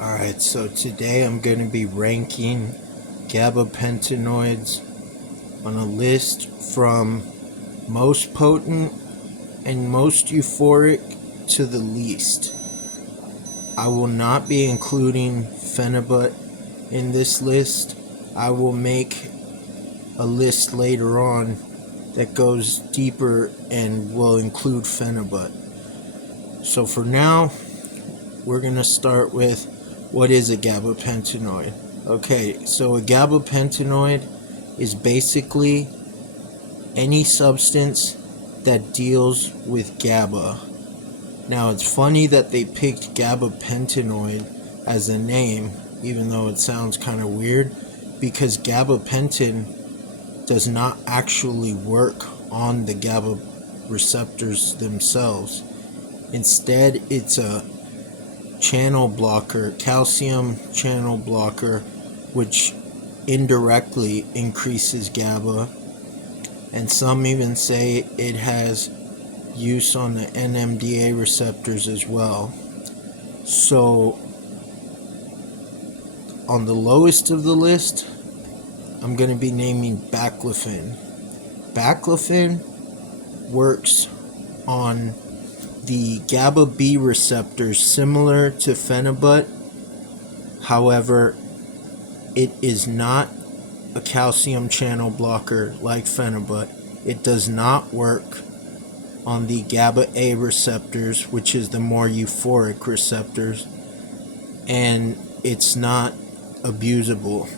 Alright, so today I'm going to be ranking Gabapentinoids on a list from most potent and most euphoric to the least. I will not be including Phenibut in this list. I will make a list later on that goes deeper and will include Phenibut. So for now, we're going to start with what is a gabapentinoid. Okay, so a gabapentinoid is basically any substance that deals with GABA. Now, it's funny that they picked gabapentinoid as a name, even though it sounds kind of weird, because gabapentin does not actually work on the GABA receptors themselves. Instead, it's a channel blocker, calcium channel blocker, which indirectly increases GABA, and some even say it has use on the NMDA receptors as well. So on the lowest of the list, I'm going to be naming baclofen. Baclofen works on the GABA B receptors similar to Phenibut. However, it is not a calcium channel blocker like Phenibut. It does not work on the GABA A receptors, which is the more euphoric receptors, and it's not abusable,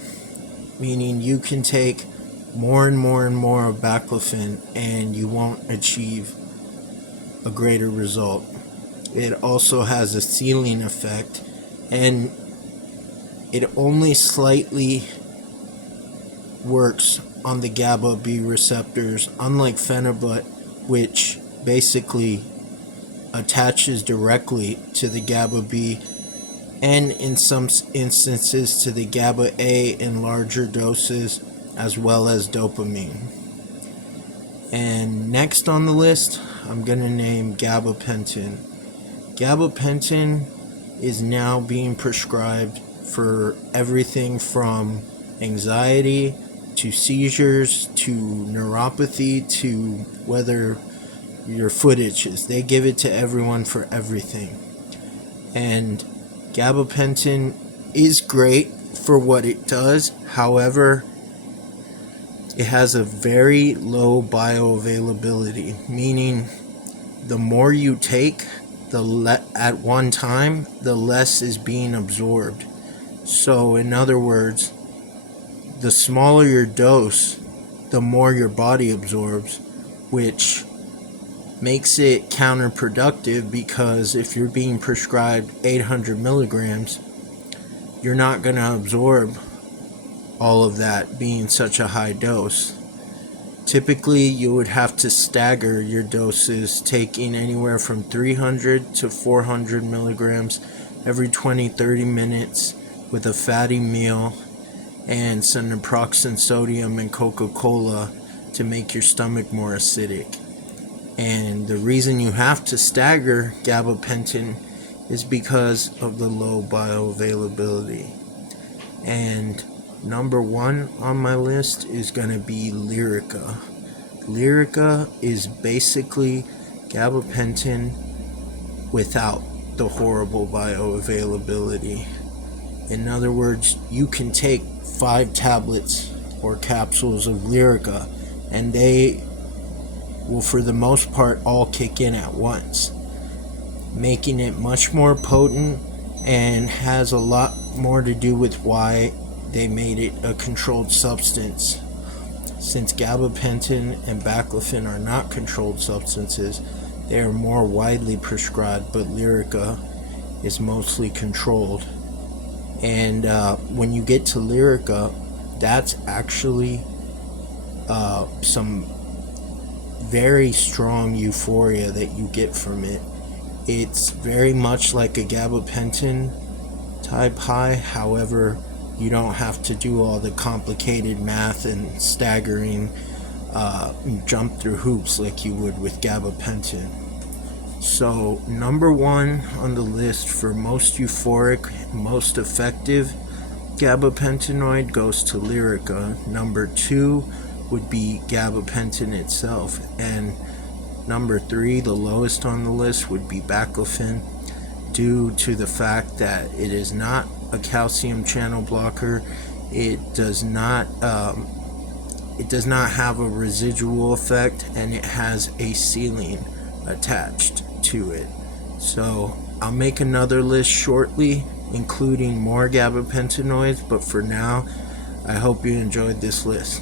meaning you can take more and more and more of baclofen and you won't achieve a greater result. It also has a ceiling effect, and it only slightly works on the GABA B receptors, unlike Phenibut, which basically attaches directly to the GABA B and in some instances to the GABA A in larger doses, as well as dopamine. And next on the list, I'm going to name gabapentin. Gabapentin is now being prescribed for everything from anxiety to seizures to neuropathy to whether your foot itches. They give it to everyone for everything. And gabapentin is great for what it does. However, it has a very low bioavailability, meaning the more you take at one time, the less is being absorbed. So in other words, the smaller your dose, the more your body absorbs, which makes it counterproductive, because if you're being prescribed 800 milligrams, you're not going to absorb all of that being such a high dose. Typically, you would have to stagger your doses, taking anywhere from 300 to 400 milligrams every 20-30 minutes with a fatty meal and some naproxen sodium and Coca-Cola to make your stomach more acidic. And the reason you have to stagger gabapentin is because of the low bioavailability. And number one on my list is going to be Lyrica. Lyrica is basically gabapentin without the horrible bioavailability. In other words, you can take 5 tablets or capsules of Lyrica and they will for the most part all kick in at once, making it much more potent, and has a lot more to do with why they made it a controlled substance. Since gabapentin and baclofen are not controlled substances, they are more widely prescribed, but Lyrica is mostly controlled. And when you get to Lyrica, that's actually some very strong euphoria that you get from it. It's very much like a gabapentin type high. However, you don't have to do all the complicated math and staggering jump through hoops like you would with gabapentin. So number one on the list for most euphoric, most effective gabapentinoid goes to Lyrica. Number two would be gabapentin itself. And number three, the lowest on the list, would be baclofen, due to the fact that it is not a calcium channel blocker. It does not have a residual effect, and it has a ceiling attached to it. So I'll make another list shortly including more gabapentinoids, but for now I hope you enjoyed this list.